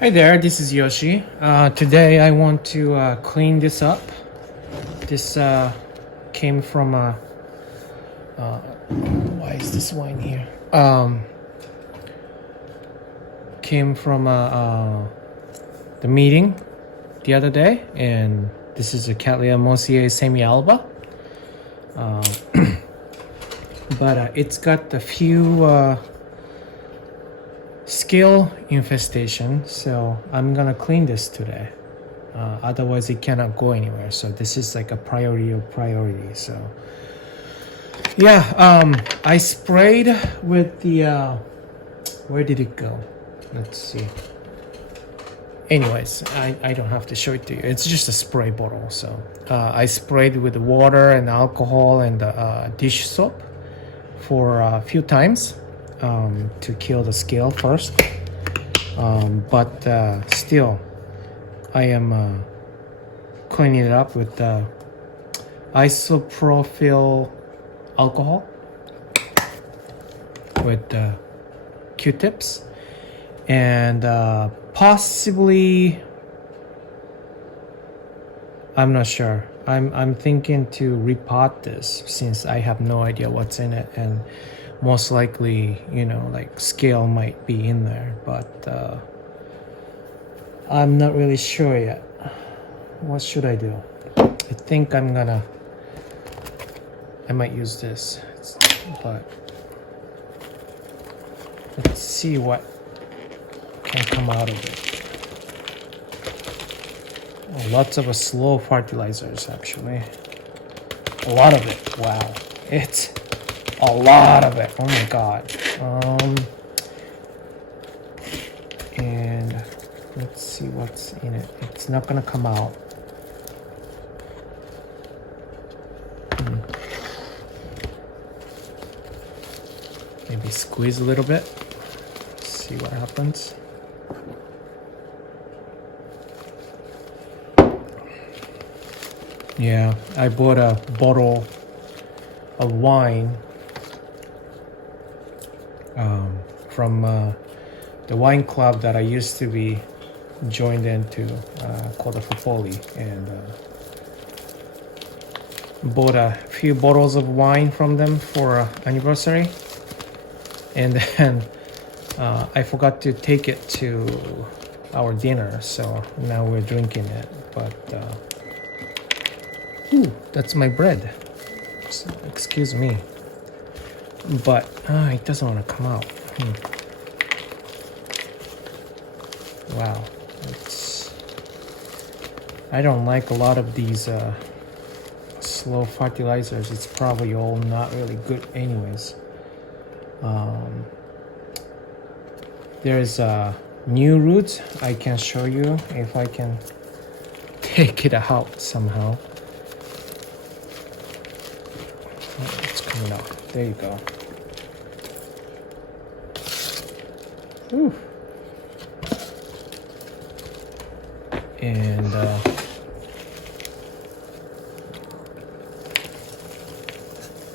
Hi there, this is Yoshi. Today I want to clean this up. This came from why is this wine here? Came from the meeting the other day, and this is a Cattleya Mosier semi-alba. But it's got a few scale infestation, so I'm gonna clean this today. Otherwise it cannot go anywhere, so this is like a priority of priority. So yeah, I sprayed with the where did it go? Let's see. Anyways, I don't have to show it to you. It's just a spray bottle. So I sprayed with water and alcohol and dish soap for a few times to kill the scale first. But still, I am cleaning it up with isopropyl alcohol with Q-tips and possibly, I'm not sure. I'm thinking to repot this since I have no idea what's in it, and most likely, like scale might be in there, but I'm not really sure yet. What should I do? I think I might use this, but let's see what can come out of it. Oh, lots of slow fertilizers, actually. A lot of it. Wow, it's a lot of it. Oh my god. And let's see what's in it. It's not gonna come out. Maybe squeeze a little bit. See what happens. Yeah, I bought a bottle of wine from the wine club that I used to be joined into, called the Fopoli, and bought a few bottles of wine from them for anniversary, and then I forgot to take it to our dinner, so now we're drinking it. But ooh, that's my bread. So, excuse me. But it doesn't want to come out. Wow. I don't like a lot of these slow fertilizers. It's probably all not really good anyways. There's new roots. I can show you if I can take it out somehow. Oh, it's coming out. There you go. Whew. And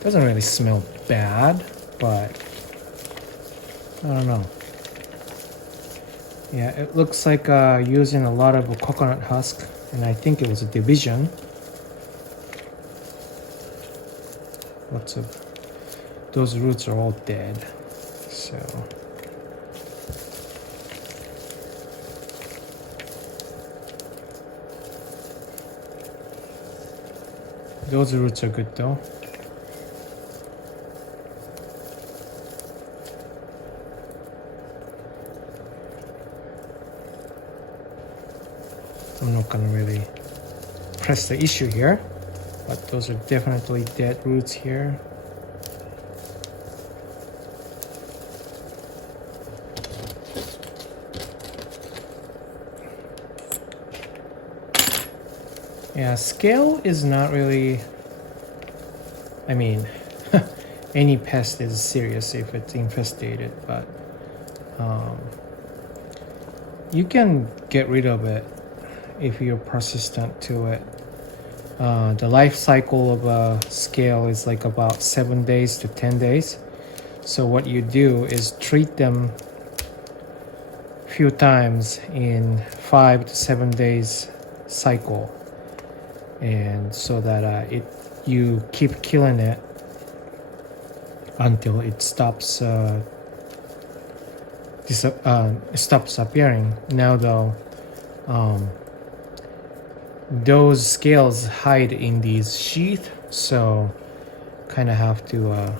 doesn't really smell bad, but I don't know. Yeah, it looks like using a lot of coconut husk, and I think it was a division. Lots of those roots are all dead, so those roots are good though. I'm not gonna really press the issue here, but those are definitely dead roots here. Yeah, scale is not really, I mean, any pest is serious if it's infested, but you can get rid of it if you're persistent to it. The life cycle of a scale is like about 7 days to 10 days. So what you do is treat them few times in 5 to 7 days cycle, and so that you keep killing it until it stops stops appearing. Now though, those scales hide in these sheath, so kind of have to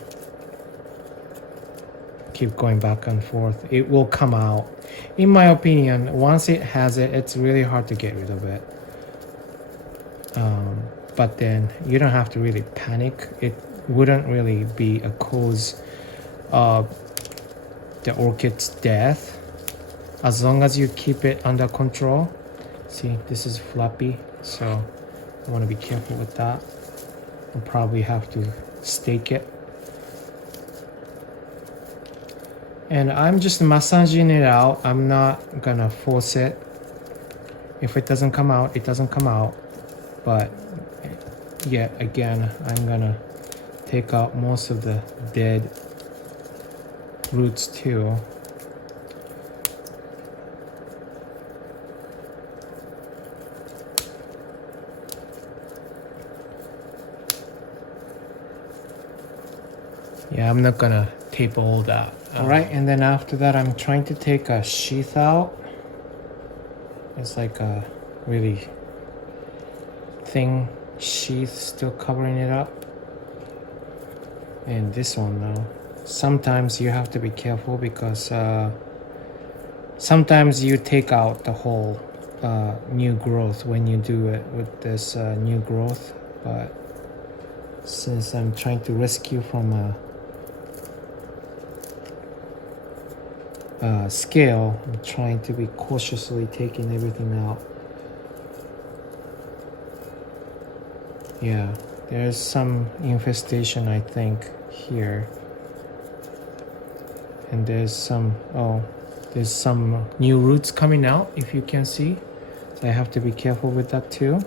keep going back and forth. It will come out. In my opinion, once it has it, it's really hard to get rid of it. But then you don't have to really panic. It wouldn't really be a cause of the orchid's death as long as you keep it under control. See, this is floppy, so I want to be careful with that. I'll probably have to stake it. And I'm just massaging it out. I'm not gonna force it. If it doesn't come out, it doesn't come out. But yet again, I'm gonna take out most of the dead roots too. Yeah, I'm not gonna tape all that. Alright, and then after that, I'm trying to take a sheath out. It's like a really thin sheath still covering it up. And this one though, sometimes you have to be careful because sometimes you take out the whole new growth when you do it with this new growth. But since I'm trying to rescue from a scale, I'm trying to be cautiously taking everything out. Yeah, there's some infestation, I think, here. And there's some new roots coming out, if you can see. So I have to be careful with that too.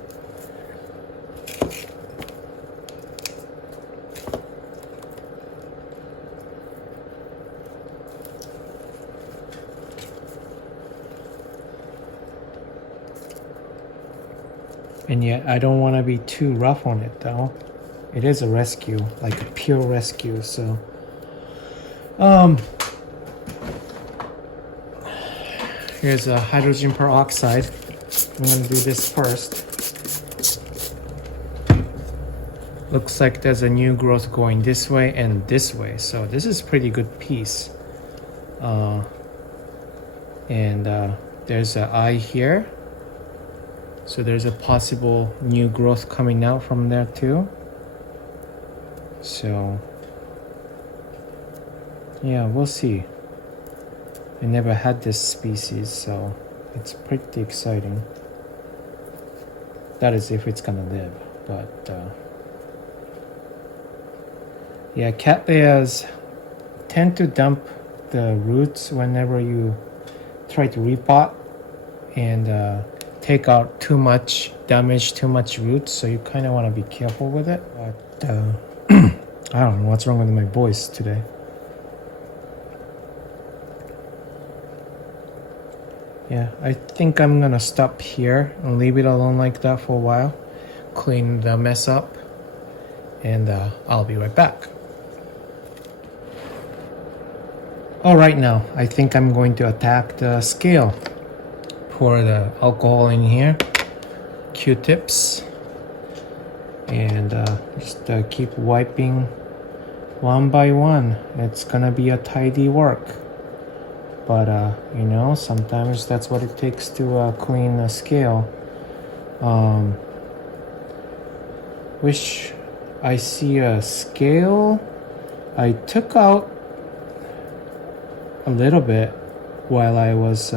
And yet I don't want to be too rough on it though. It is a rescue, like a pure rescue, so here's a hydrogen peroxide. I'm gonna do this first. Looks like there's a new growth going this way and this way, so this is pretty good piece. There's an eye here. So there's a possible new growth coming out from there too. So yeah, we'll see. I never had this species, so it's pretty exciting. That is if it's gonna live, but yeah, Cattleyas tend to dump the roots whenever you try to repot and take out too much, damage too much roots, so you kind of want to be careful with it. But I don't know what's wrong with my voice today. Yeah, I think I'm gonna stop here and leave it alone like that for a while, clean the mess up, and I'll be right back. Alright, now I think I'm going to attack the scale. Pour the alcohol in here, Q-tips, and just keep wiping one by one. It's gonna be a tidy work, but you know, sometimes that's what it takes to clean a scale. Wish I see a scale. I took out a little bit while I was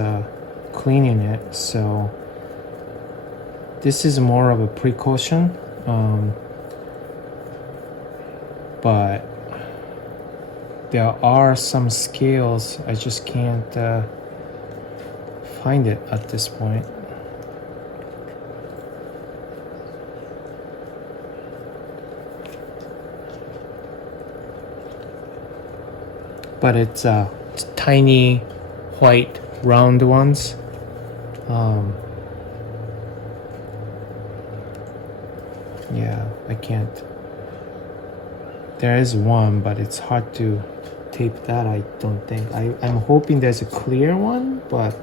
cleaning it, so this is more of a precaution, but there are some scales. I just can't find it at this point. But it's a tiny white round ones. Yeah, I can't. There is one, but it's hard to tape that, I don't think. I'm hoping there's a clear one, but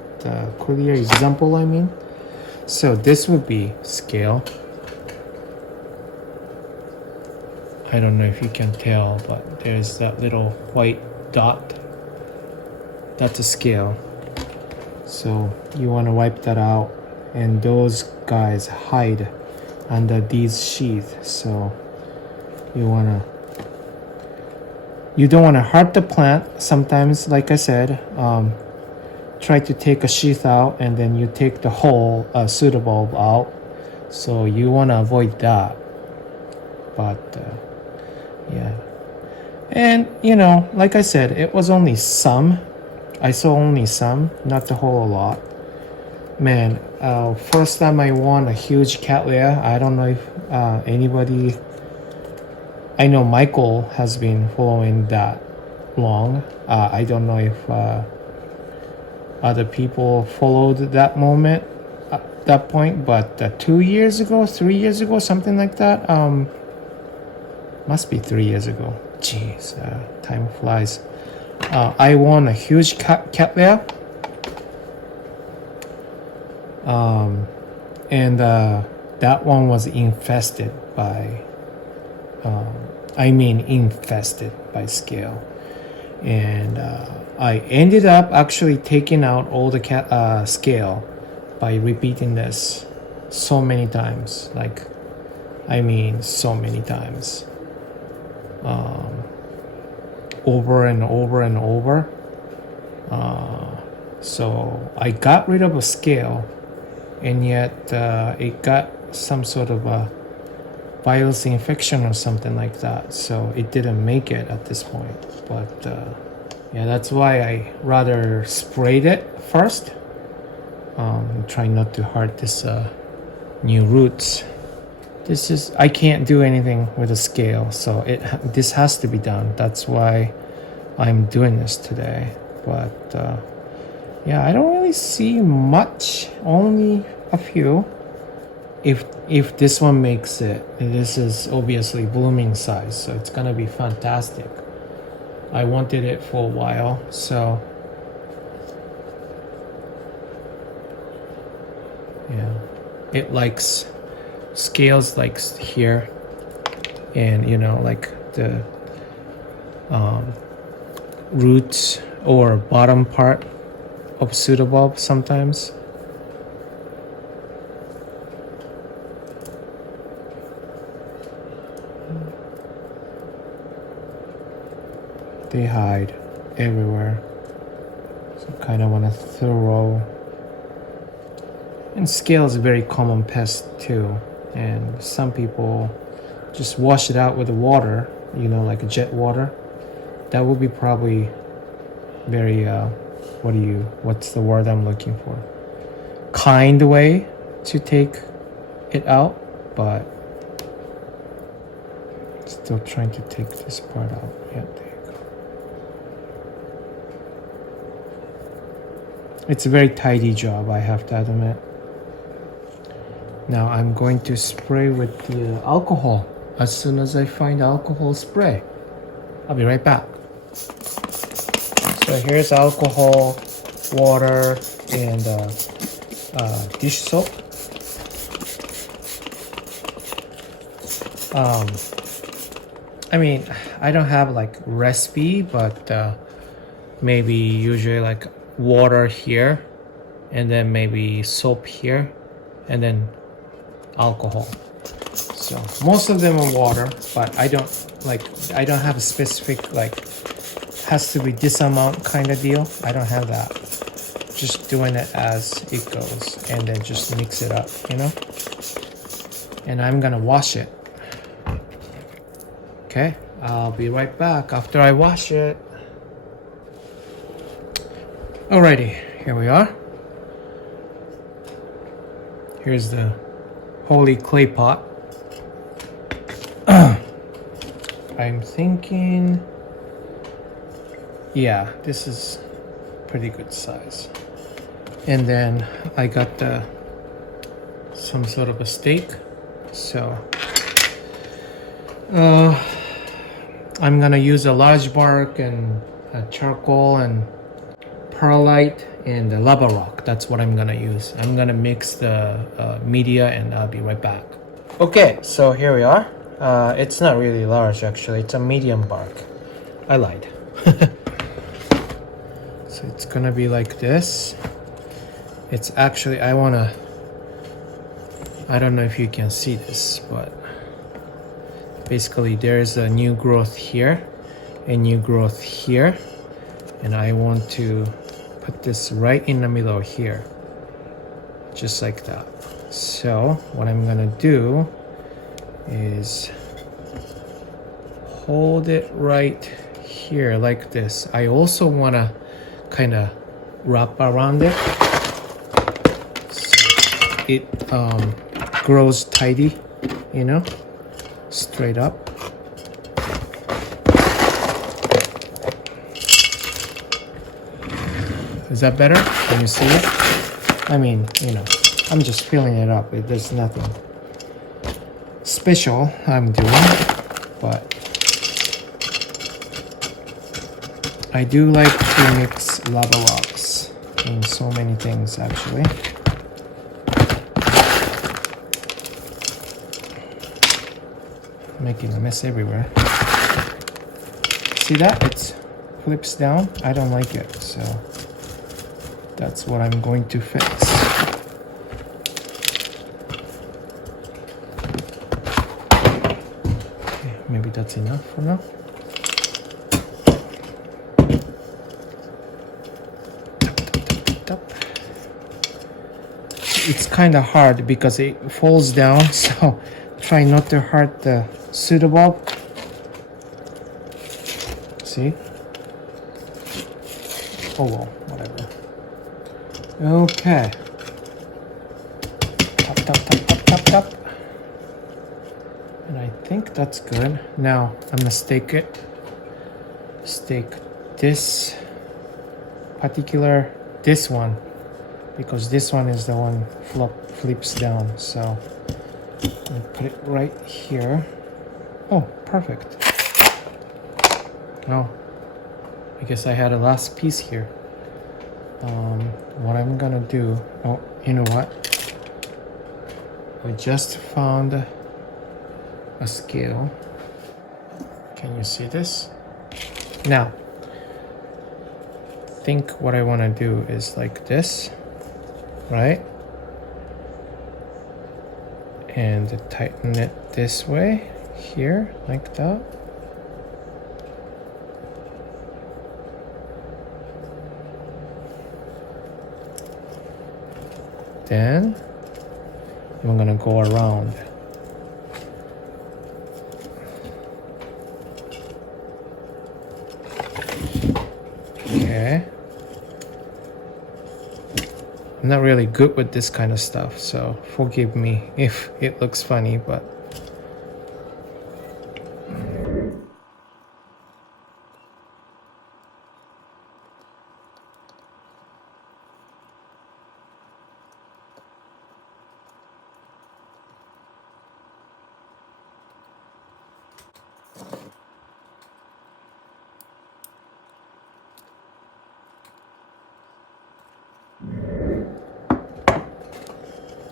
clear example, I mean. So this would be scale. I don't know if you can tell, but there's that little white dot. That's a scale. So you want to wipe that out, and those guys hide under these sheath. So you don't want to hurt the plant. Sometimes, like I said, try to take a sheath out, and then you take the whole pseudobulb out. So you want to avoid that. But yeah, and like I said, it was only some. I saw only some, not the whole lot. Man, first time I won a huge Cattleya. I don't know if anybody. I know Michael has been following that long. I don't know if other people followed that moment, that point. But 2 years ago, 3 years ago, something like that. Must be 3 years ago. Jeez, time flies. I won a huge Cattleya. And that one was infested by infested by scale. And I ended up actually taking out all the scale by repeating this so many times. So many times. Over and over and over. So I got rid of a scale, and yet it got some sort of a virus infection or something like that. So it didn't make it at this point. But yeah, that's why I rather sprayed it first. Trying not to hurt this new roots. I can't do anything with a scale, so this has to be done. That's why I'm doing this today. But yeah, I don't really see much, only a few. If this one makes it, this is obviously blooming size, so it's gonna be fantastic. I wanted it for a while, so yeah, it likes scales like here, and like the roots or bottom part of pseudobulb sometimes. They hide everywhere, so kind of want to thorough. And scale is a very common pest too. And some people just wash it out with the water, like a jet water. That would be probably very, what's the word I'm looking for? Kind way to take it out, but still trying to take this part out. Yeah, there you go. It's a very tidy job, I have to admit. Now I'm going to spray with the alcohol as soon as I find alcohol spray. I'll be right back. So here's alcohol, water, and dish soap. I don't have recipe, but maybe usually water here, and then maybe soap here, and then alcohol. So most of them are water, but I don't have a specific has to be this amount kind of deal. I don't have that. Just doing it as it goes, and then just mix it up, and I'm gonna wash it. Okay, I'll be right back after I wash it. Alrighty, here we are. Here's the holy clay pot. I'm thinking, yeah, this is pretty good size. And then I got some sort of a stake. So I'm gonna use a large bark and charcoal and perlite and the lava rock. That's what I'm gonna use. I'm gonna mix the media and I'll be right back. Okay, so here we are. It's not really large actually. It's a medium bark. I lied. So it's gonna be like this. It's actually, I don't know if you can see this, but basically there's a new growth here, a new growth here, and I want to put this right in the middle here, just like that. So what I'm gonna do is hold it right here like this. I also wanna kind of wrap around it so it grows tidy, you know, straight up. Is that better? Can you see it? I mean, you know, I'm just filling it up. There's nothing special I'm doing, but I do like to mix lava rocks in so many things actually. Making a mess everywhere. See that? It flips down. I don't like it, so that's what I'm going to fix. Okay, maybe that's enough for now. It's kind of hard because it falls down, so try not to hurt the pseudobulb. See? Oh well, whatever. Okay. Tap, tap, tap, tap, tap, tap. And I think that's good. Now I'm gonna stake it. Stake this particular, this one, because this one is the one flips down. So I put it right here. Oh, perfect. Oh, I guess I had a last piece here. What I'm gonna do, oh, you know what? I just found a scale. Can you see this? Now, I think what I want to do is like this, right? And tighten it this way, here, like that. Then I'm gonna go around. Okay. I'm not really good with this kind of stuff, so forgive me if it looks funny, but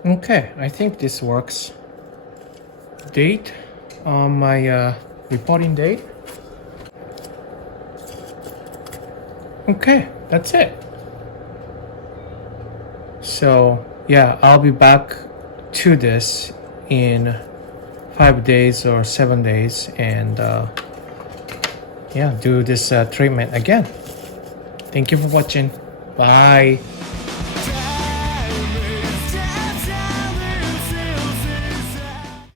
okay, I think this works. Date on my reporting date. Okay, that's it. So yeah, I'll be back to this in 5 days or 7 days and yeah, do this treatment again. Thank you for watching. Bye.